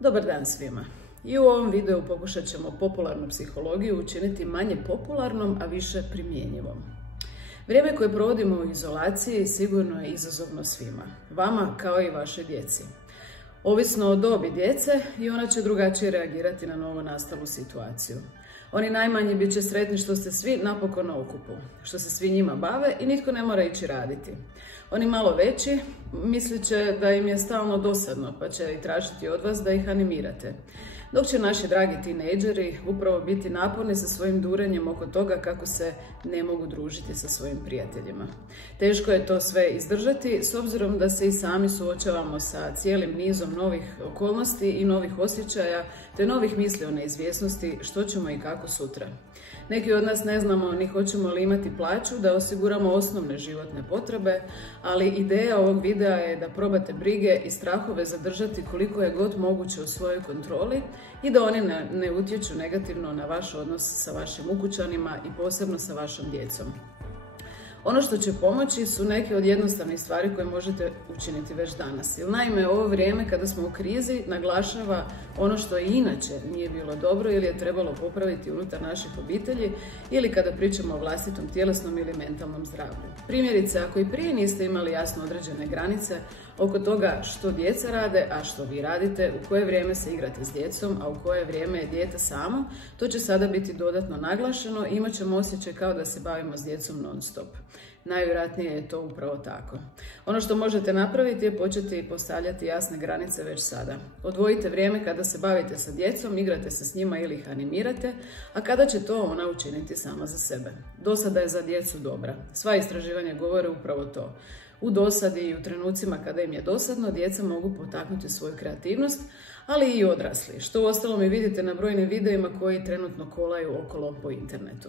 Dobar dan svima. I u ovom videu pokušat ćemo popularnu psihologiju učiniti manje popularnom, a više primjenjivom. Vrijeme koje provodimo u izolaciji sigurno je izazovno svima, vama kao i vašoj djeci. Ovisno o dobi djece i ona će drugačije reagirati na novo nastalu situaciju. Oni najmanji bit će sretni što ste svi napokon na okupu, što se svi njima bave i nitko ne mora ići raditi. Oni malo veći mislit će da im je stalno dosadno, pa će i tražiti od vas da ih animirate. Dok će naši dragi tinejdžeri upravo biti naporni sa svojim durenjem oko toga kako se ne mogu družiti sa svojim prijateljima. Teško je to sve izdržati s obzirom da se i sami suočavamo sa cijelim nizom novih okolnosti i novih osjećaja te novih misli o neizvjesnosti što ćemo i kako sutra. Neki od nas ne znamo ni hoćemo li imati plaću da osiguramo osnovne životne potrebe, ali ideja ovog videa je da probate brige i strahove zadržati koliko je god moguće u svojoj kontroli i da oni ne utječu negativno na vaš odnos sa vašim ukućanima i posebno sa vašom djecom. Ono što će pomoći su neke od jednostavnih stvari koje možete učiniti već danas. Jer naime, ovo vrijeme kada smo u krizi naglašava ono što i inače nije bilo dobro ili je trebalo popraviti unutar naših obitelji ili kada pričamo o vlastitom tjelesnom ili mentalnom zdravlju. Primjerice, ako i prije niste imali jasno određene granice oko toga što djeca rade, a što vi radite, u koje vrijeme se igrate s djecom, a u koje vrijeme je dijete samo, to će sada biti dodatno naglašeno i imat ćemo osjećaj kao da se bavimo s djecom non stop. Najvjerojatnije je to upravo tako. Ono što možete napraviti je početi postavljati jasne granice već sada. Odvojite vrijeme kada se bavite sa djecom, igrate se s njima ili ih animirate, a kada će to ona učiniti sama za sebe. Dosada je za djecu dobra. Sva istraživanja govore upravo to. U dosadi i u trenucima kada im je dosadno, djeca mogu potaknuti svoju kreativnost, ali i odrasli, što uostalom i vidite na brojnim videima koji trenutno kolaju okolo po internetu.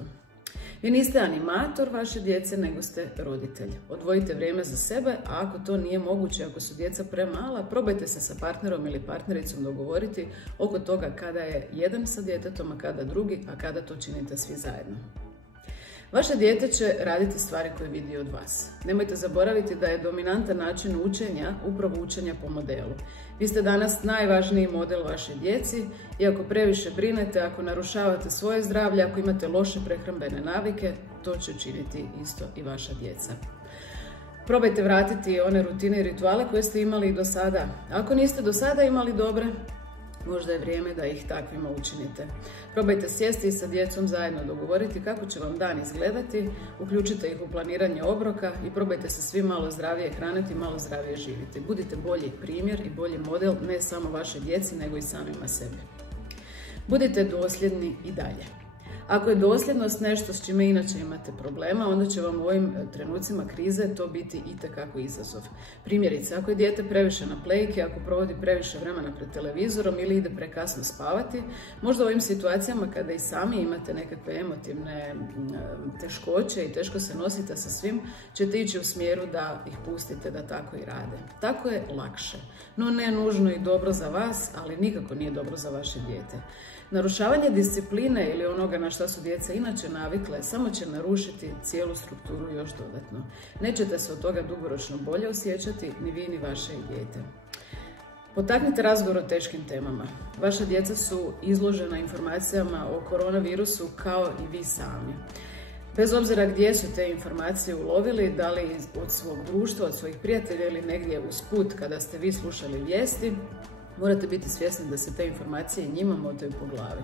Vi niste animator vaše djece, nego ste roditelj. Odvojite vrijeme za sebe, a ako to nije moguće, ako su djeca premala, probajte se sa partnerom ili partnericom dogovoriti oko toga kada je jedan sa djetetom, a kada drugi, a kada to činite svi zajedno. Vaše dijete će raditi stvari koje vidi od vas. Nemojte zaboraviti da je dominantan način učenja upravo učenja po modelu. Vi ste danas najvažniji model vašoj djeci i ako previše brinete, ako narušavate svoje zdravlje, ako imate loše prehrambene navike, to će činiti isto i vaša djeca. Probajte vratiti one rutine i rituale koje ste imali i do sada. Ako niste do sada imali dobre, možda je vrijeme da ih takvima učinite. Probajte sjesti i sa djecom zajedno dogovoriti kako će vam dan izgledati, uključite ih u planiranje obroka i probajte se svi malo zdravije hraniti, malo zdravije živjeti. Budite bolji primjer i bolji model ne samo vašoj djeci, nego i samima sebi. Budite dosljedni i dalje. Ako je dosljednost nešto s čime inače imate problema, onda će vam u ovim trenucima krize to biti itekako izazov. Primjerice, ako je dijete previše na plejki, ako provodi previše vremena pred televizorom ili ide prekasno spavati, možda u ovim situacijama kada i sami imate nekakve emotivne teškoće i teško se nosite sa svim, ćete ići u smjeru da ih pustite da tako i rade. Tako je lakše, no ne nužno i dobro za vas, ali nikako nije dobro za vaše dijete. Narušavanje discipline ili onoga na što su djeca inače navikle samo će narušiti cijelu strukturu još dodatno. Nećete se od toga dugoročno bolje osjećati ni vi ni vaše dijete. Potaknite razgovor o teškim temama. Vaša djeca su izložena informacijama o koronavirusu kao i vi sami. Bez obzira gdje su te informacije ulovili, da li od svog društva, od svojih prijatelja ili negdje usput kada ste vi slušali vijesti, morate biti svjesni da se te informacije njima motaju po glavi.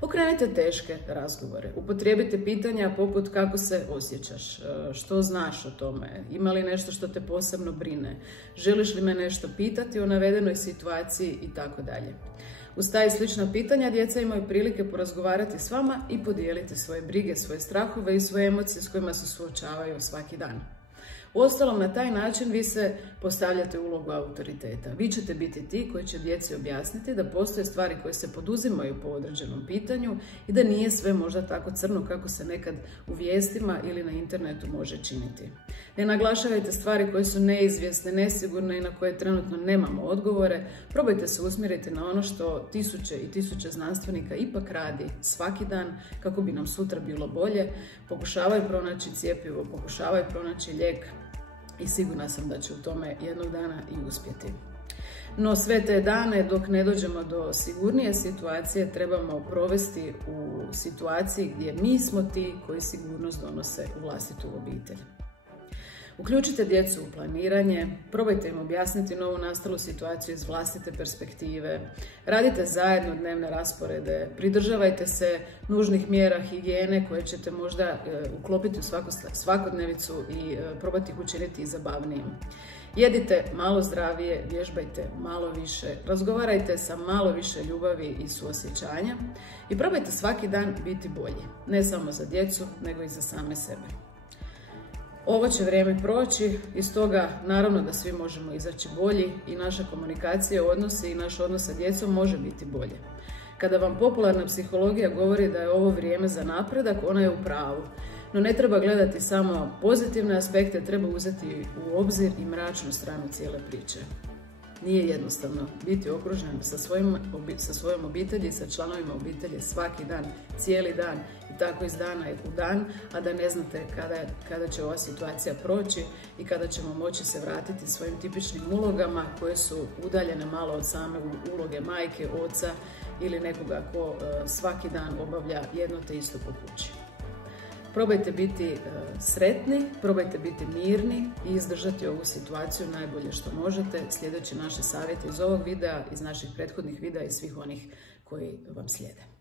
Pokrenite teške razgovore. Upotrijebite pitanja poput kako se osjećaš, što znaš o tome, ima li nešto što te posebno brine, želiš li me nešto pitati o navedenoj situaciji i tako dalje. Uz ta i slična pitanja djeca imaju prilike porazgovarati s vama i podijeliti svoje brige, svoje strahove i svoje emocije s kojima se suočavaju svaki dan. Uostalom, na taj način vi se postavljate u ulogu autoriteta. Vi ćete biti ti koji će djeci objasniti da postoje stvari koje se poduzimaju po određenom pitanju i da nije sve možda tako crno kako se nekad u vijestima ili na internetu može činiti. Ne naglašavajte stvari koje su neizvjesne, nesigurne i na koje trenutno nemamo odgovore. Probajte se usmjeriti na ono što tisuće i tisuće znanstvenika ipak radi svaki dan kako bi nam sutra bilo bolje. Pokušavaju pronaći cjepivo, pokušavaju pronaći lijek i sigurna sam da će u tome jednog dana i uspjeti. No sve te dane dok ne dođemo do sigurnije situacije trebamo provesti u situaciji gdje mi smo ti koji sigurnost donose u vlastitu obitelj. Uključite djecu u planiranje, probajte im objasniti novu nastalu situaciju iz vlastite perspektive, radite zajedno dnevne rasporede, pridržavajte se nužnih mjera higijene koje ćete možda uklopiti u svakodnevicu i probati ih učiniti i zabavnijim. Jedite malo zdravije, vježbajte malo više, razgovarajte sa malo više ljubavi i suosjećanja i probajte svaki dan biti bolji, ne samo za djecu, nego i za same sebe. Ovo će vrijeme proći i stoga naravno da svi možemo izaći bolji i naša komunikacija, odnosi i naš odnos sa djecom može biti bolje. Kada vam popularna psihologija govori da je ovo vrijeme za napredak, ona je u pravu. No ne treba gledati samo pozitivne aspekte, treba uzeti u obzir i mračnu stranu cijele priče. Nije jednostavno biti okružen sa svojom obitelji, sa članovima obitelji svaki dan, cijeli dan i tako iz dana u dan, a da ne znate kada će ova situacija proći i kada ćemo moći se vratiti svojim tipičnim ulogama koje su udaljene malo od same uloge majke, oca ili nekoga ko svaki dan obavlja jedno te isto po kući. Probajte biti sretni, probajte biti mirni i izdržati ovu situaciju najbolje što možete, slijedeći naše savjete iz ovog videa, iz naših prethodnih videa i svih onih koji vam slijede.